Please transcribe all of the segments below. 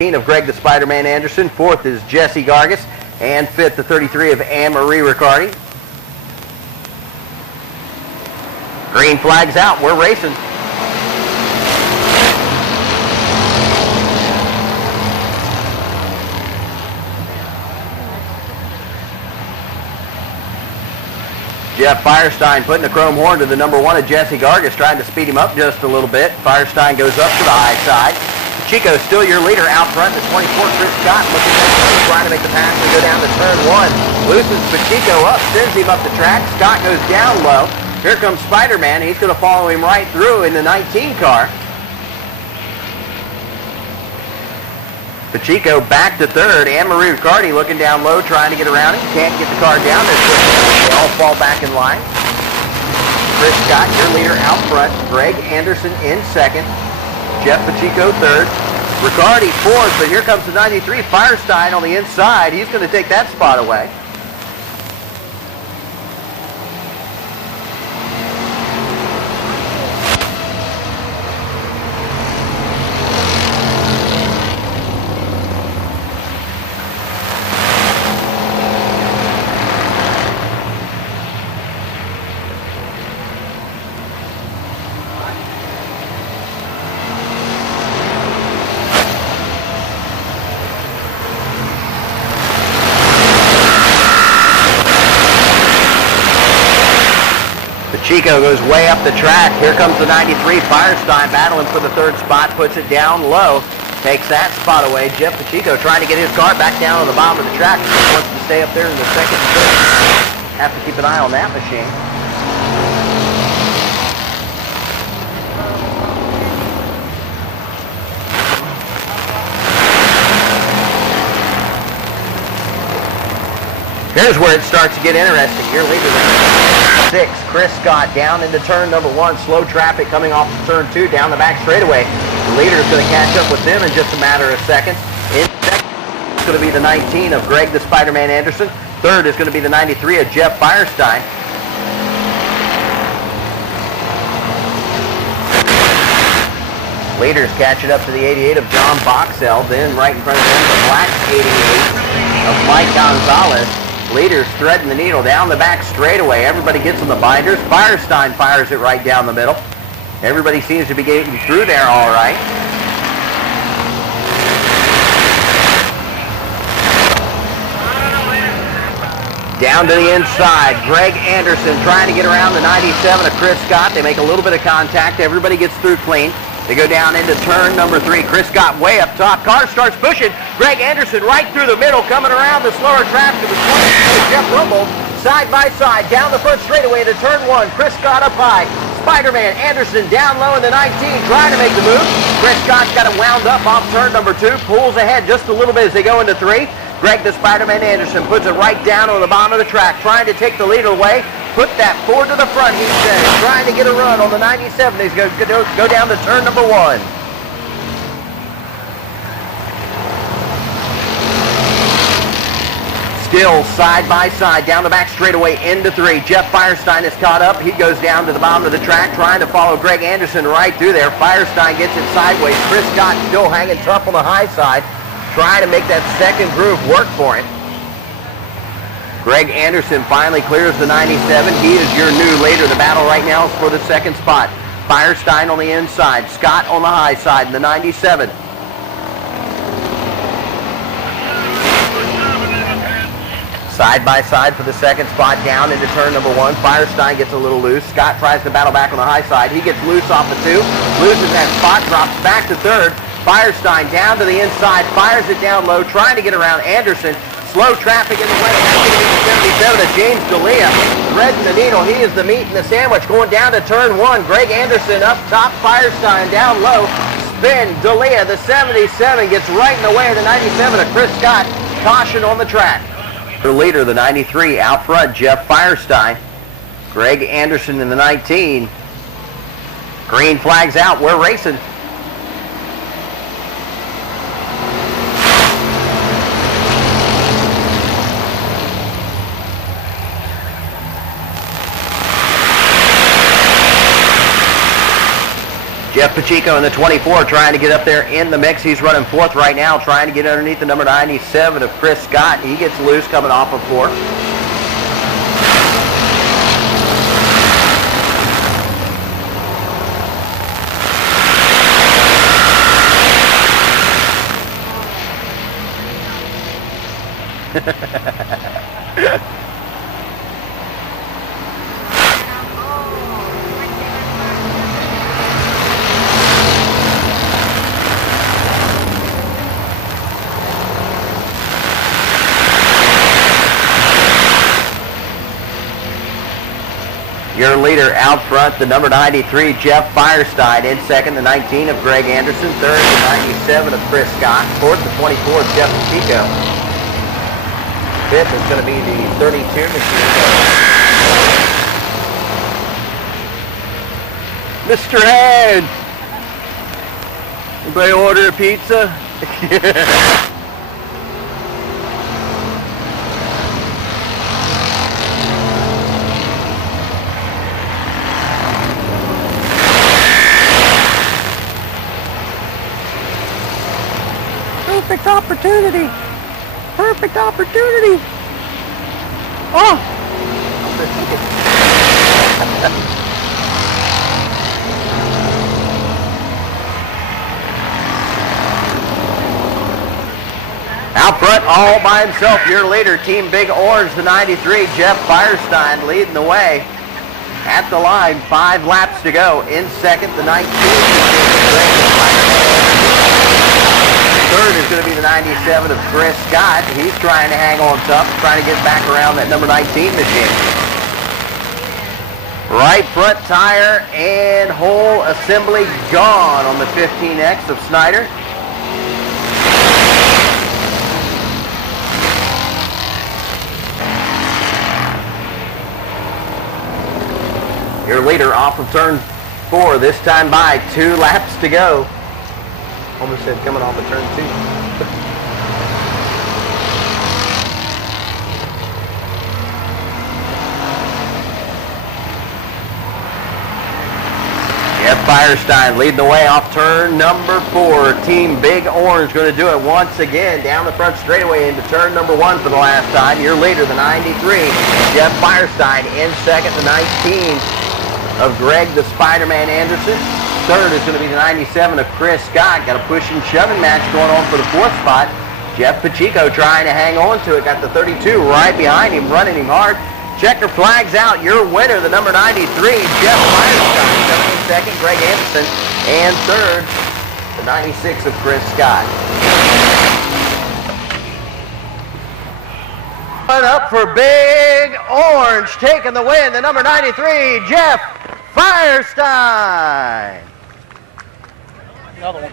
of Greg the Spider-Man Anderson. Fourth is Jesse Gargis. And fifth, the 33 of Anne-Marie Riccardi. Green flag's out. We're racing. Jeff Firestein putting the chrome horn to the number 1 of Jesse Gargis, trying to speed him up just a little bit. Firestein goes up to the high side. Chico still your leader out front. The 24, Chris Scott, looking at trying to make the pass and go down to turn 1. Loosens Pacheco up, sends him up the track. Scott goes down low. Here comes Spider-Man. He's going to follow him right through in the 19 car. Pacheco back to third. Anne-Marie Riccardi looking down low, trying to get around him. Can't get the car down there quickly. They all fall back in line. Chris Scott, your leader out front. Greg Anderson in second. Jeff Pacheco third. Riccardi fourth, but here comes the 93, Firestein on the inside. He's going to take that spot away. Chico goes way up the track. Here comes the 93, Firestein battling for the third spot, puts it down low, takes that spot away. Jeff Pacheco trying to get his car back down on the bottom of the track. He wants to stay up there in the second split. Have to keep an eye on that machine. Here's where it starts to get interesting. Your leader, 6, Chris Scott, down into turn number 1. Slow traffic coming off of turn 2, down the back straightaway. The leader is going to catch up with them in just a matter of seconds. In second, it's going to be the 19 of Greg the Spider-Man Anderson. Third is going to be the 93 of Jeff Firestein. Leaders catching up to the 88 of John Boxell. Then right in front of them, the black 88 of Mike Gonzalez. Leaders threading the needle down the back straightaway. Everybody gets on the binders. Firestein fires it right down the middle. Everybody seems to be getting through there all right. Down to the inside. Greg Anderson trying to get around the 97 of Chris Scott. They make a little bit of contact. Everybody gets through clean. They go down into turn number 3. Chris Scott way up top. Car starts pushing. Greg Anderson right through the middle, coming around the slower traffic of the 20. Jeff Rumble side by side down the front straightaway to turn 1. Chris Scott up high. Spider-Man Anderson down low in the 19, trying to make the move. Chris Scott's got it wound up off turn number 2. Pulls ahead just a little bit as they go into 3. Greg the Spider-Man Anderson puts it right down on the bottom of the track, trying to take the lead away. Put that Ford to the front, he says, trying to get a run on the 97. He's going to go down to turn number 1. Still side by side down the back straightaway into 3. Jeff Firestein is caught up. He goes down to the bottom of the track, trying to follow Greg Anderson right through there. Firestein gets it sideways. Chris Scott still hanging tough on the high side, trying to make that second groove work for him. Greg Anderson finally clears the 97. He is your new leader. The battle right now is for the second spot. Firestein on the inside. Scott on the high side in the 97. Side by side for the second spot down into turn number 1. Firestein gets a little loose. Scott tries to battle back on the high side. He gets loose off the 2. Loses that spot, drops back to third. Firestein down to the inside, fires it down low, trying to get around Anderson. Slow traffic in the way. That's going to be the 77 of James D'Elia. Threading the needle. He is the meat in the sandwich. Going down to turn 1. Greg Anderson up top. Firestein down low. Spin. D'Elia, the 77, gets right in the way of the 97 of Chris Scott. Caution on the track. The leader, the 93, out front, Jeff Firestein. Greg Anderson in the 19. Green flag's out. We're racing. Jeff Pacheco in the 24 trying to get up there in the mix. He's running 4th right now, trying to get underneath the number 97 of Chris Scott. He gets loose coming off of 4. Your leader out front, the number 93, Jeff Firestein. In second, the 19 of Greg Anderson. Third, the 97 of Chris Scott. Fourth, the 24 of Jeff Pacheco. Fifth is going to be the 32 machine. Mr. Head! Anybody order a pizza? Perfect opportunity. Perfect opportunity. Oh! Out front, all by himself, your leader, Team Big Orange, the 93, Jeff Firestein, leading the way. At the line, 5 laps to go. In second, the 19, third is going to be the 97 of Chris Scott. He's trying to hang on tough, trying to get back around that number 19 machine. Right front tire and whole assembly gone on the 15X of Snyder. Your leader off of turn 4, this time by 2 laps to go. Almost said coming off of turn 2. Jeff Firestein leading the way off turn number 4. Team Big Orange going to do it once again down the front straightaway into turn number 1 for the last time. Your leader, the 93, Jeff Firestein. In second, the 19 of Greg the Spider-Man Anderson. Third is going to be the 97 of Chris Scott. Got a push and shoving match going on for the 4th spot. Jeff Pacheco trying to hang on to it. Got the 32 right behind him, running him hard. Checker flags out. Your winner, the number 93, Jeff Firestein. Coming in second, Greg Anderson. And third, the 96 of Chris Scott. Up for Big Orange, taking the win, the number 93, Jeff Firestein. Another one.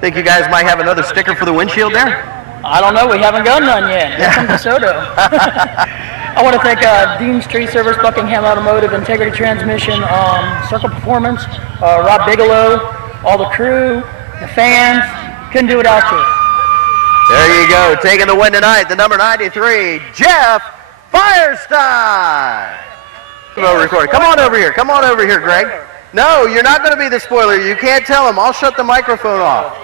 Think you guys might have another sticker for the windshield there? I don't know. We haven't got none yet. That's from DeSoto. I want to thank Dean's Tree Service, Buckingham Automotive, Integrity Transmission, Circle Performance, Rob Bigelow, all the crew, the fans. Couldn't do it without you. There you go. Taking the win tonight, the number 93, Jeff Firestein. Come on over here. Come on over here, Greg. No, you're not going to be the spoiler. You can't tell him. I'll shut the microphone off.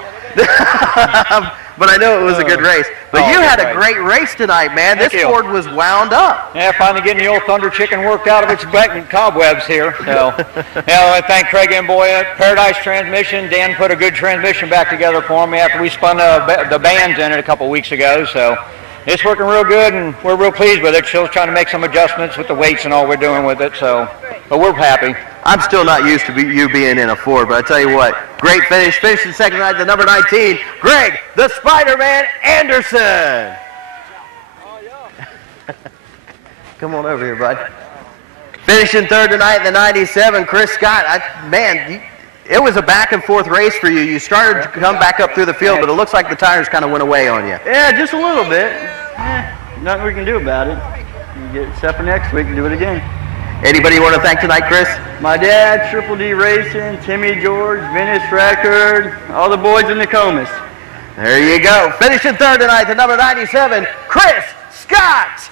But I know it was a good race. But you had a great race tonight, man. This Ford was wound up. Yeah, finally getting the old Thunder Chicken worked out of its cobwebs here. So, I thank Craig and Boy, Paradise Transmission. Dan put a good transmission back together for me after we spun the bands in it a couple weeks ago. So, it's working real good, and we're real pleased with it. Still trying to make some adjustments with the weights and all we're doing with it. So, but we're happy. I'm still not used to you being in a Ford, but I tell you what, great finish. Finishing second tonight, the number 19, Greg the Spider-Man Anderson. Come on over here, bud. Finishing third tonight, the 97, Chris Scott. It was a back and forth race for you. You started to come back up through the field, but it looks like the tires kind of went away on you. Yeah, just a little bit. Nothing we can do about it. Except for next week and do it again. Anybody you want to thank tonight, Chris? My dad, Triple D Racing, Timmy George, Venice Record, all the boys in Nokomis. There you go. Finishing third tonight, the number 97, Chris Scott.